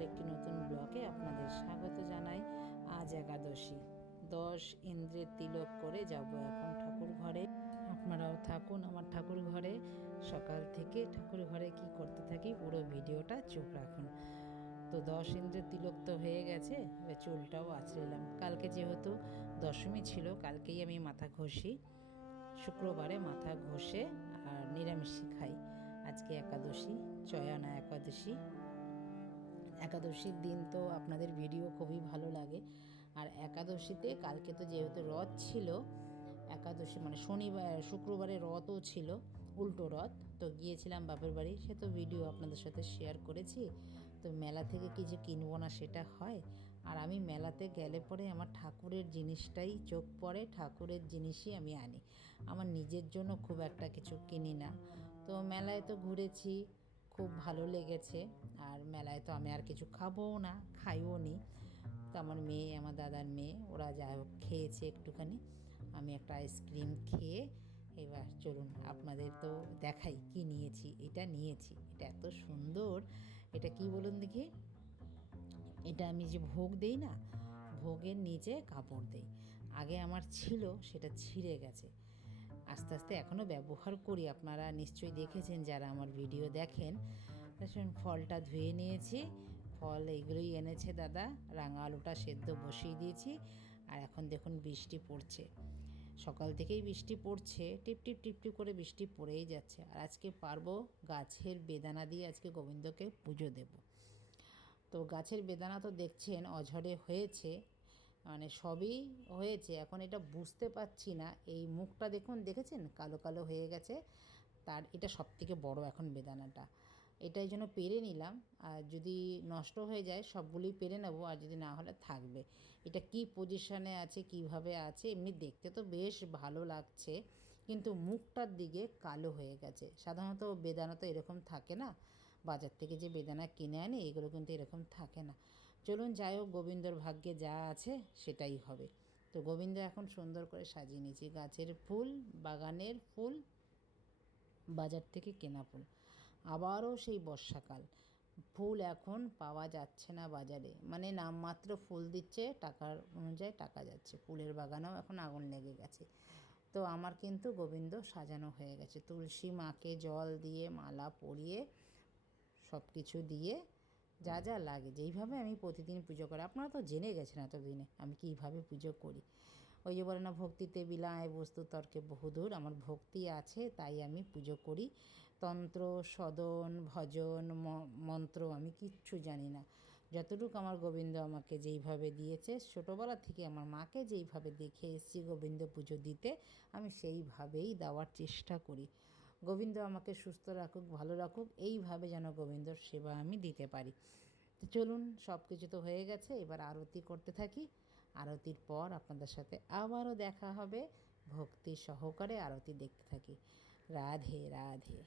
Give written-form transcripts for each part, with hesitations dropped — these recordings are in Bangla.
আরেকটি নতুন ব্লগে আপনাদের স্বাগত জানাই। আজ একাদশী, 10 ইন্দ্রের তিলক করে যাব এখন ঠাকুর ঘরে। আপনারাও থাকুন আমার ঠাকুর ঘরে। সকাল থেকে ঠাকুর ঘরে কি করতে থাকি পুরো ভিডিওটা চোখ রাখুন। তো 10 ইন্দ্রের তিলক তো হয়ে গেছে, চুলটাও আঁচড়েলাম। কালকে যেহেতু দশমী ছিল, কালকেই আমি মাথা ঘষি। শুক্রবারে মাথা ঘষে আর নিরামিষই খাই। আজকে একাদশী, চয়ানা একাদশী। একাদশীর দিন তো আপনাদের ভিডিও খুবই ভালো লাগে। আর একাদশীতে কালকে তো যেহেতু রথ ছিল, একাদশী মানে শনিবার শুক্রবারে রথও ছিল, উল্টো রথ। তো গিয়েছিলাম বাপের বাড়ি, সে তো ভিডিও আপনাদের সাথে শেয়ার করেছি। তো মেলা থেকে কি যে কিনবো না সেটা হয়। আর আমি মেলাতে গেলে পরে আমার ঠাকুরের জিনিসটাই চোখ পড়ে, ঠাকুরের জিনিসই আমি আনি। আমার নিজের জন্য খুব একটা কিছু কিনি না। তো মেলায় তো ঘুরেছি, খুব ভালো লেগেছে। আর মেলায় তো আমি আর কিছু খাবোও না, খাইও নি। তো আমার মেয়ে, আমার দাদার মেয়ে, ওরা যাই হোক খেয়েছে একটুখানি। আমি একটা আইসক্রিম খেয়ে এবার চলুন আপনাদের তো দেখাই কি নিয়েছি। এটা নিয়েছি, এটা এত সুন্দর। এটা কি বলুন দেখি, এটা আমি যে ভোগ দেই না, ভোগের নিচে কাপড় দেই। আগে আমার ছিল, সেটা ছিঁড়ে গেছে। আস্তে আস্তে এখনও ব্যবহার করি, আপনারা নিশ্চয়ই দেখেছেন যারা আমার ভিডিও দেখেন। ফলটা ধুয়ে নিয়েছি, ফল এইগুলোই এনেছে দাদা। রাঙা আলুটা সেদ্ধ বসিয়ে দিয়েছি। আর এখন দেখুন বৃষ্টি পড়ছে, সকাল থেকেই বৃষ্টি পড়ছে, টিপ টিপ টিপ টিপ করে বৃষ্টি পড়েই যাচ্ছে। আর আজকে পারবো গাছের বেদানা দিয়ে আজকে গোবিন্দকে পুজো দেব। তো গাছের বেদানা তো দেখছেন অঝরে হয়েছে, মানে সবই হয়েছে। এখন এটা বুঝতে পারছি না, এই মুখটা দেখুন, দেখেছেন কালো কালো হয়ে গেছে। তার এটা সবথেকে বড় এখন বেদানাটা, এটাই জন্য পেরে নিলাম। আর যদি নষ্ট হয়ে যায় সবগুলোই পেরে নেব, আর যদি না হলে থাকবে। এটা কি পজিশানে আছে, কিভাবে আছে, এমনি দেখতে তো বেশ ভালো লাগছে, কিন্তু মুখটার দিকে কালো হয়ে গেছে। সাধারণত বেদানা তো এরকম থাকে না, বাজার থেকে যে বেদানা কিনে আনে এগুলো কিন্তু এরকম থাকে না। চলুন যাই হোক, গোবিন্দর ভাগ্যে যা আছে সেটাই হবে। তো গোবিন্দ এখন সুন্দর করে সাজিয়ে নিয়েছি, গাছের ফুল, বাগানের ফুল, বাজার থেকে কেনা ফুল। আবারও সেই বর্ষাকাল, ফুল এখন পাওয়া যাচ্ছে না বাজারে, মানে নামমাত্র ফুল দিচ্ছে, টাকার অনুযায়ী টাকা যাচ্ছে। ফুলের বাগানেও এখন আগুন লেগে গেছে। তো আমার কিন্তু গোবিন্দ সাজানো হয়ে গেছে, তুলসী মাকে জল দিয়ে মালা পরিয়ে সব কিছু দিয়ে যা যা লাগে, যেইভাবে আমি প্রতিদিন পুজো করি। আপনারা তো জেনে গেছেন এতদিনে আমি কীভাবে পুজো করি। ওই যে বলে না, ভক্তিতে বিলায় বস্তু তর্কে বহুদূর। আমার ভক্তি আছে তাই আমি পুজো করি। তন্ত্র, সদন, ভজন, মন্ত্র আমি কিচ্ছু জানি না। যতটুকু আমার গোবিন্দ আমাকে যেইভাবে দিয়েছে, ছোটোবেলা থেকে আমার মাকে যেইভাবে দেখে এসেছি গোবিন্দ পুজো দিতে, আমি সেইভাবেই দেওয়ার চেষ্টা করি। গোবিন্দ আমাকে সুস্থ রাখুক, ভালো রাখুক, এইভাবে যেন গোবিন্দর সেবা আমি দিতে পারি। তো চলুন, সব কিছু তো হয়ে গেছে, এবার আরতি করতে থাকি। আরতির পর আপনাদের সাথে আবারও দেখা হবে, ভক্তি সহকারে আরতি দেখতে থাকি। রাধে রাধে।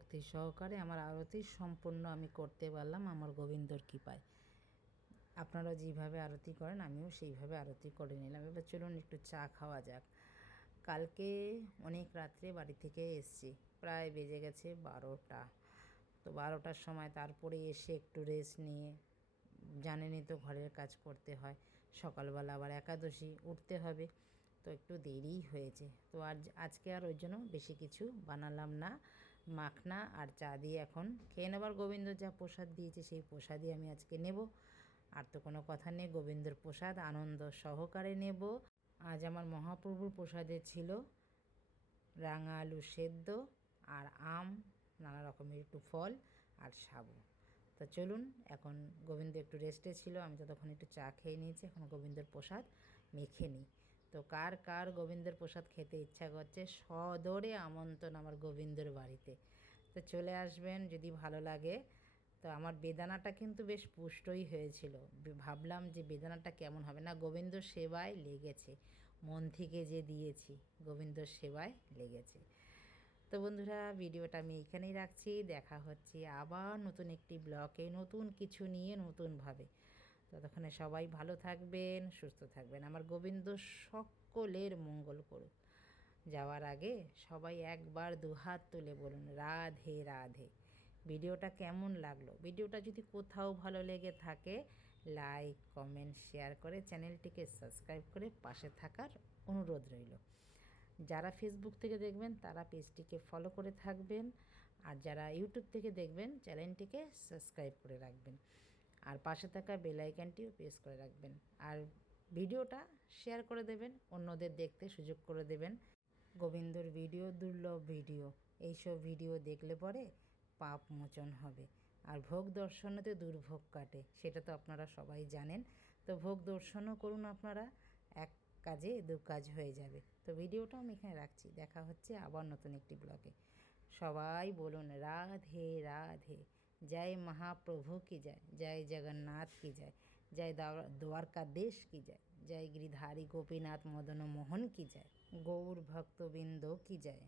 ভক্তি সহকারে আমার আরতি সম্পূর্ণ আমি করতে পারলাম আমার গোবিন্দর কৃপায়। আপনারা যেভাবে আরতি করেন আমিও সেইভাবে আরতি করে নিলাম। এবার চলুন একটু চা খাওয়া যাক। কালকে অনেক রাত্রে বাড়ি থেকে এসছি, প্রায় বেজে গেছে 12টা। তো 12টার সময় তারপরে এসে একটু রেস্ট নিয়ে, জানেনই তো ঘরের কাজ করতে হয়, সকালবেলা আবার একাদশী উঠতে হবে, তো একটু দেরিই হয়েছে। তো আজকে আর ওই জন্য বেশি কিছু বানালাম না, মাখনা আর চা দিয়ে এখন খেয়ে নেবার। গোবিন্দ যা প্রসাদ দিয়েছে সেই প্রসাদই আমি আজকে নেব। আর তো কোনো কথা নেই, গোবিন্দর প্রসাদ আনন্দ সহকারে নেব। আজ আমার মহাপ্রভুর প্রসাদে ছিল রাঙা আলু সেদ্ধ আর আম, নানা রকমের একটু ফল আর সাবু। তো চলুন, এখন গোবিন্দ একটু রেস্টে ছিল, আমি ততক্ষণ একটু চা খেয়ে নিয়েছি, এখন গোবিন্দর প্রসাদ মেখে নিই। তো কার কার গোবিন্দর প্রসাদ খেতে ইচ্ছা করছে, সদরে আমন্ত্রণ আমার গোবিন্দর বাড়িতে। তো চলে আসবেন যদি ভালো লাগে। তো আমার বেদানাটা কিন্তু বেশ পুষ্টই হয়েছিল। ভাবলাম যে বেদানাটা কেমন হবে, না গোবিন্দর সেবায় লেগেছে, মন থেকে যে দিয়েছি গোবিন্দর সেবায় লেগেছে। তো বন্ধুরা, ভিডিওটা আমি এখানেই রাখছি। দেখা হচ্ছে আবার নতুন একটি ব্লগে, নতুন কিছু নিয়ে, নতুনভাবে। ততক্ষণে সবাই ভালো থাকবেন, সুস্থ থাকবেন। আমার গোবিন্দ সকলের মঙ্গল করুক। যাওয়ার আগে সবাই একবার দুহাত তুলে বলুন রাধে রাধে। ভিডিওটা কেমন লাগলো? ভিডিওটা যদি কোথাও ভালো লেগে থাকে, লাইক কমেন্ট শেয়ার করে চ্যানেলটিকে সাবস্ক্রাইব করে পাশে থাকার অনুরোধ রইল। যারা ফেসবুক থেকে দেখবেন তারা পেজটিকে ফলো করে থাকবেন, আর যারা ইউটিউব থেকে দেখবেন চ্যানেলটিকে সাবস্ক্রাইব করে রাখবেন, আর পাশে থাকা বেল আইকনটিও প্রেস করে রাখবেন। আর ভিডিওটা শেয়ার করে দেবেন, অন্যদের দেখতে সুযোগ করে দেবেন। গোবিন্দর ভিডিও দুর্লভ ভিডিও, এইসব ভিডিও দেখলে পরে পাপ মোচন হবে। আর ভোগ দর্শনেতে দুর্ভোগ কাটে, সেটা তো আপনারা সবাই জানেন। তো ভোগ দর্শনও করুন আপনারা, এক কাজে দু কাজ হয়ে যাবে। তো ভিডিওটা আমি এখানে রাখছি, দেখা হচ্ছে আবার নতুন একটি ব্লগে। সবাই বলুন রাধে রাধে। জয় महाप्रभु की जय, जय जगन्नाथ की जय, जय द्वारकाधीश की जय, जय गिरिधारी गोपीनाथ मदन मोहन की जय, गौर भक्तबिंदो की जय।